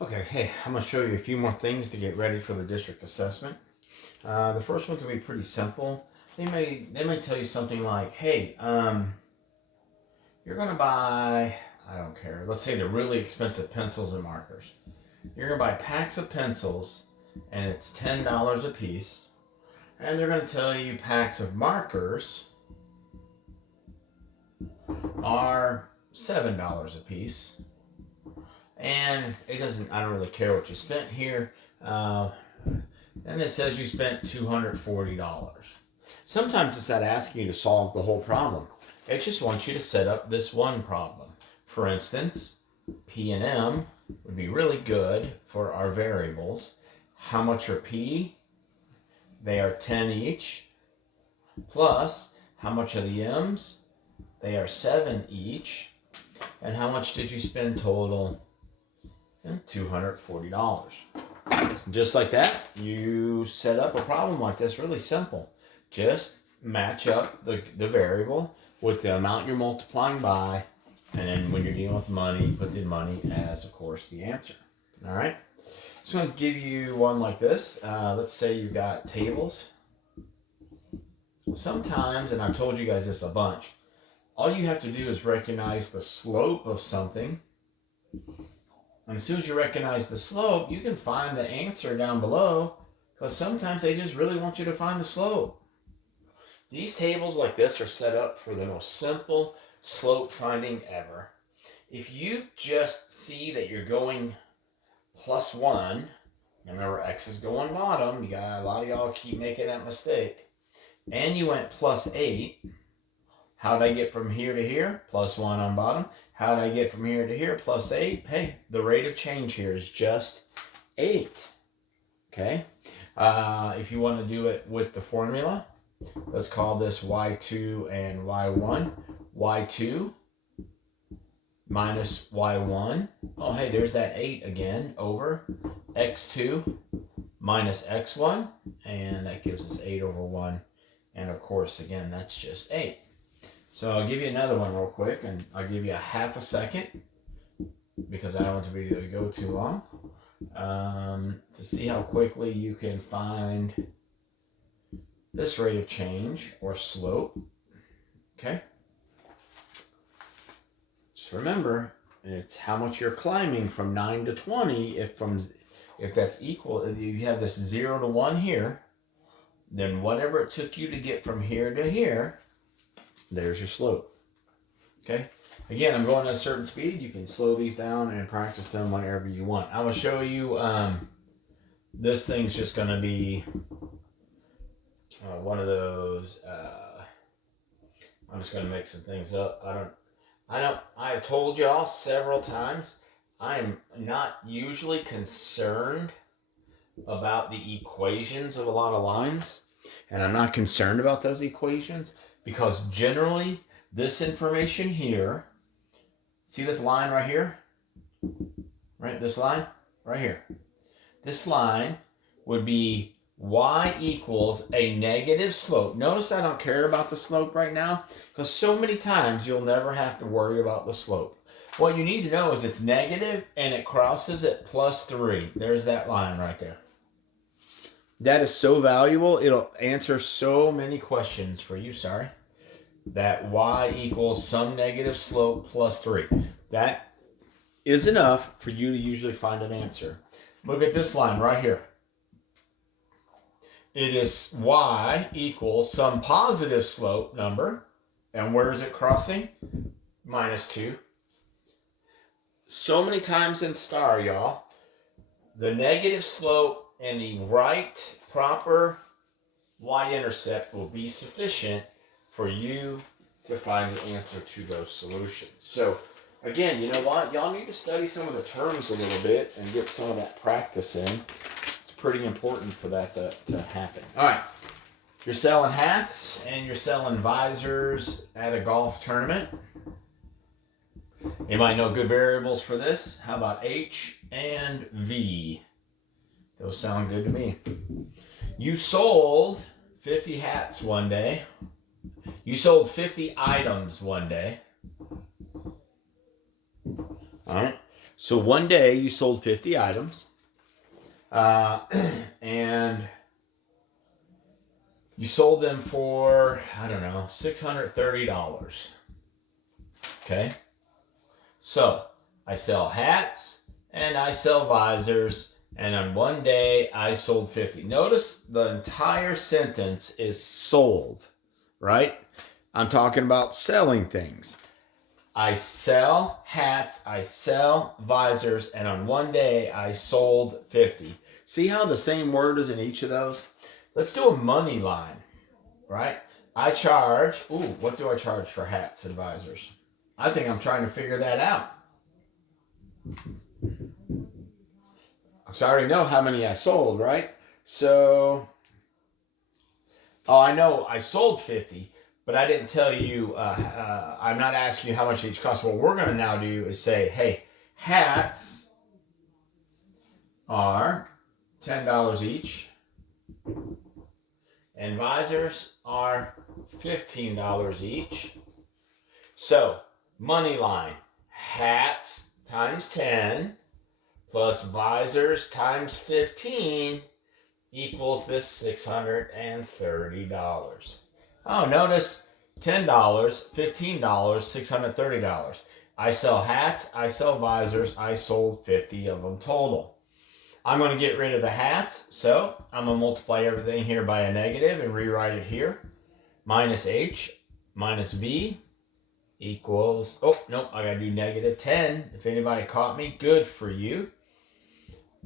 Okay, hey, I'm going to show you a few more things to get ready for the district assessment. The first one's going to be pretty simple. They may tell you something like, hey, you're going to buy, I don't care, let's say they're really expensive pencils and markers. You're going to buy packs of pencils and it's $10 a piece. And they're going to tell you packs of markers are $7 a piece. And it doesn't, I don't really care what you spent here. And it says you spent $240. Sometimes it's not asking you to solve the whole problem. It just wants you to set up this one problem. For instance, P and M would be really good for our variables. How much are P? They are 10 each. Plus, how much are the M's? They are 7 each. And how much did you spend total? $240. Just like that, you set up a problem like this, really simple. Just match up the variable with the amount you're multiplying by, and then when you're dealing with money, put the money as, of course, the answer. All right? So I'm going to give you one like this. Let's say you got tables. Sometimes, and I've told you guys this a bunch, all you have to do is recognize the slope of something. And as soon as you recognize the slope, you can find the answer down below, because sometimes they just really want you to find the slope. These tables like this are set up for the most simple slope finding ever. If you just see that you're going +1, remember x is going bottom, you got a lot of y'all keep making that mistake, and you went +8, how'd I get from here to here? +1 on bottom. How'd I get from here to here? +8. Hey, the rate of change here is just 8. Okay? If you want to do it with the formula, let's call this y2 and y1. y2 minus y1. Oh, hey, there's that 8 again, over x2 minus x1. And that gives us 8 over 1. And of course, again, that's just 8. So I'll give you another one real quick, and I'll give you a half a second because I don't want the video to go too long, to see how quickly you can find this rate of change or slope. Okay? Just remember, it's how much you're climbing from 9 to 20. If that's equal, if you have this 0 to 1 here, then whatever it took you to get from here to here, there's your slope. Okay? Again, I'm going at a certain speed. You can slow these down and practice them whenever you want. I'm going to show you, this thing's just going to be one of those, I'm just going to make some things up. I have told y'all several times, I'm not usually concerned about the equations of a lot of lines. And I'm not concerned about those equations, because generally, this information here, see this line right here? Right, this line right here. This line would be y equals a negative slope. Notice I don't care about the slope right now, because so many times you'll never have to worry about the slope. What you need to know is it's negative and it crosses at +3. There's that line right there. That is so valuable. It'll answer so many questions for you, that y equals some negative slope +3. That is enough for you to usually find an answer. Look at this line right here. It is y equals some positive slope number. And where is it crossing? -2. So many times in STAR, y'all, the negative slope and the right proper y-intercept will be sufficient for you to find the answer to those solutions. So again, you know what? Y'all need to study some of the terms a little bit and get some of that practice in. It's pretty important for that to happen. All right. You're selling hats and you're selling visors at a golf tournament. You might know good variables for this. How about H and V? Those sound good to me. You sold 50 hats one day. You sold 50 items one day. All right. So one day you sold 50 items, and you sold them for, I don't know, $630. Okay? So I sell hats and I sell visors, and on one day I sold 50. Notice the entire sentence is sold, right? I'm talking about selling things. I sell hats, I sell visors, and on one day I sold 50. See how the same word is in each of those? Let's do a money line, right? I charge, what do I charge for hats and visors? I think I'm trying to figure that out. So I already know how many I sold, right? So, I know I sold 50. But I didn't tell you, I'm not asking you how much each costs. What we're going to now do is say, hey, hats are $10 each, and visors are $15 each. So, money line, hats times 10 plus visors times 15 equals this $630. Oh, notice $10, $15, $630. I sell hats, I sell visors, I sold 50 of them total. I'm going to get rid of the hats, so I'm going to multiply everything here by a negative and rewrite it here. Minus H minus V equals, I got to do negative 10. If anybody caught me, good for you.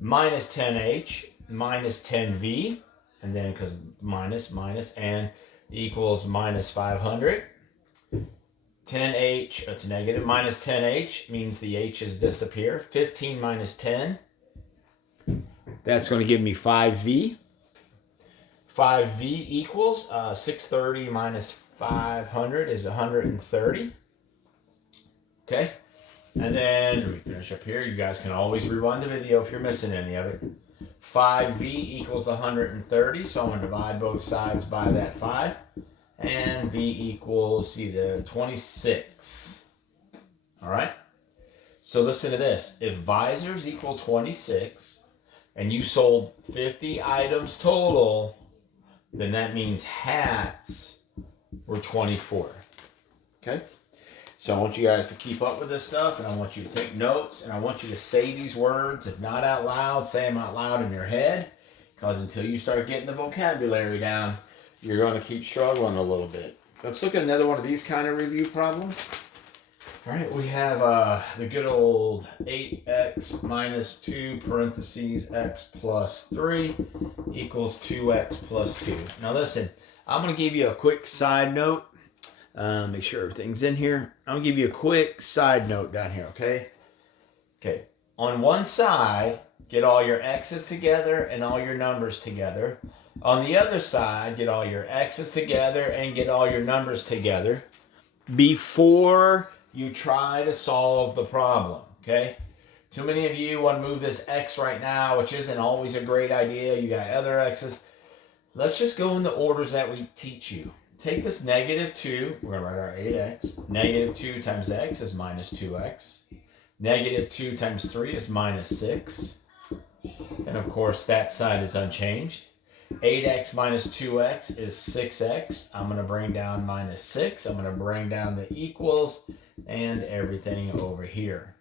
Minus 10H minus 10V, and then because minus, and equals minus 500. 10H, it's negative, minus 10H means the H's disappear. 15 minus 10, that's going to give me 5V. 5V equals 630 minus 500 is 130. Okay, and then we finish up here. You guys can always rewind the video if you're missing any of it. 5V equals 130, so I'm going to divide both sides by that 5. And V equals, the 26. All right? So listen to this. If visors equal 26, and you sold 50 items total, then that means hats were 24. Okay? So I want you guys to keep up with this stuff, and I want you to take notes, and I want you to say these words. If not out loud, say them out loud in your head, because until you start getting the vocabulary down, you're going to keep struggling a little bit. Let's look at another one of these kind of review problems. All right, we have the good old 8x minus 2 parentheses x plus 3 equals 2x plus 2. Now listen, I'm going to give you a quick side note. Make sure everything's in here. I'm going to give you a quick side note down here, okay? Okay. On one side, get all your x's together and all your numbers together. On the other side, get all your x's together and get all your numbers together before you try to solve the problem, okay? Too many of you want to move this x right now, which isn't always a great idea. You got other x's. Let's just go in the orders that we teach you. Take this negative 2, we're going to write our 8x. Negative 2 times x is minus 2x. Negative 2 times 3 is minus 6. And of course, that side is unchanged. 8x minus 2x is 6x. I'm going to bring down minus 6. I'm going to bring down the equals and everything over here.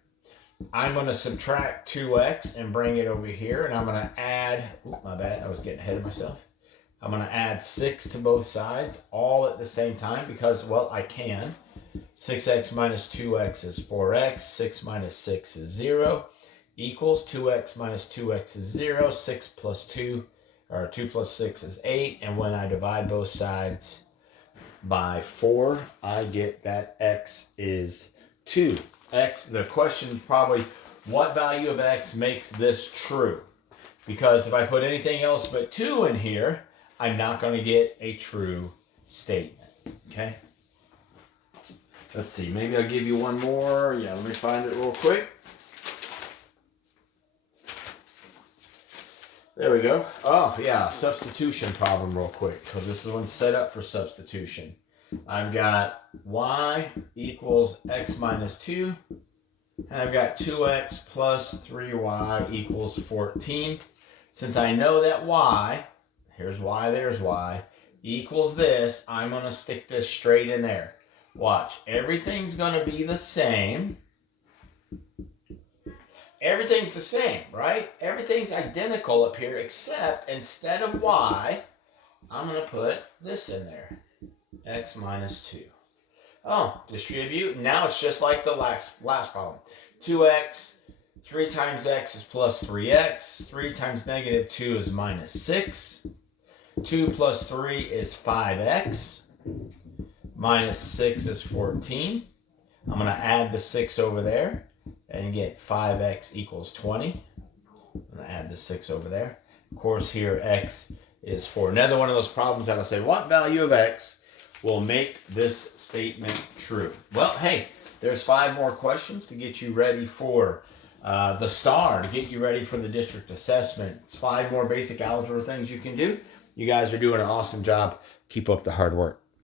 I'm going to subtract 2x and bring it over here. And I'm going to add, my bad, I was getting ahead of myself. I'm going to add 6 to both sides all at the same time because, well, I can. 6x minus 2x is 4x. 6 minus 6 is 0. Equals 2x minus 2x is 0. 6 plus 2, or 2 plus 6 is 8. And when I divide both sides by 4, I get that x is 2. X, the question is probably, what value of x makes this true? Because if I put anything else but 2 in here, I'm not going to get a true statement, okay? Let's see, maybe I'll give you one more. Yeah, let me find it real quick. There we go. Oh, yeah, substitution problem real quick, because this is one set up for substitution. I've got y equals x minus 2 And I've got 2x plus 3y equals 14. Since I know that y, here's y, there's y, equals this, I'm going to stick this straight in there. Watch, everything's going to be the same. Everything's the same, right? Everything's identical up here, except instead of y, I'm going to put this in there, x minus 2. Oh, distribute. Now it's just like the last problem. 2x, 3 times x is plus 3x. 3 times negative 2 is minus 6. 2 plus 3 is 5x. Minus 6 is 14. I'm going to add the 6 over there and get 5x equals 20. I'm going to add the 6 over there. Of course, here x is 4. Another one of those problems that'll say, what value of x will make this statement true? Well, hey, there's 5 more questions to get you ready for the STAR, to get you ready for the district assessment. It's 5 more basic algebra things you can do. You guys are doing an awesome job. Keep up the hard work.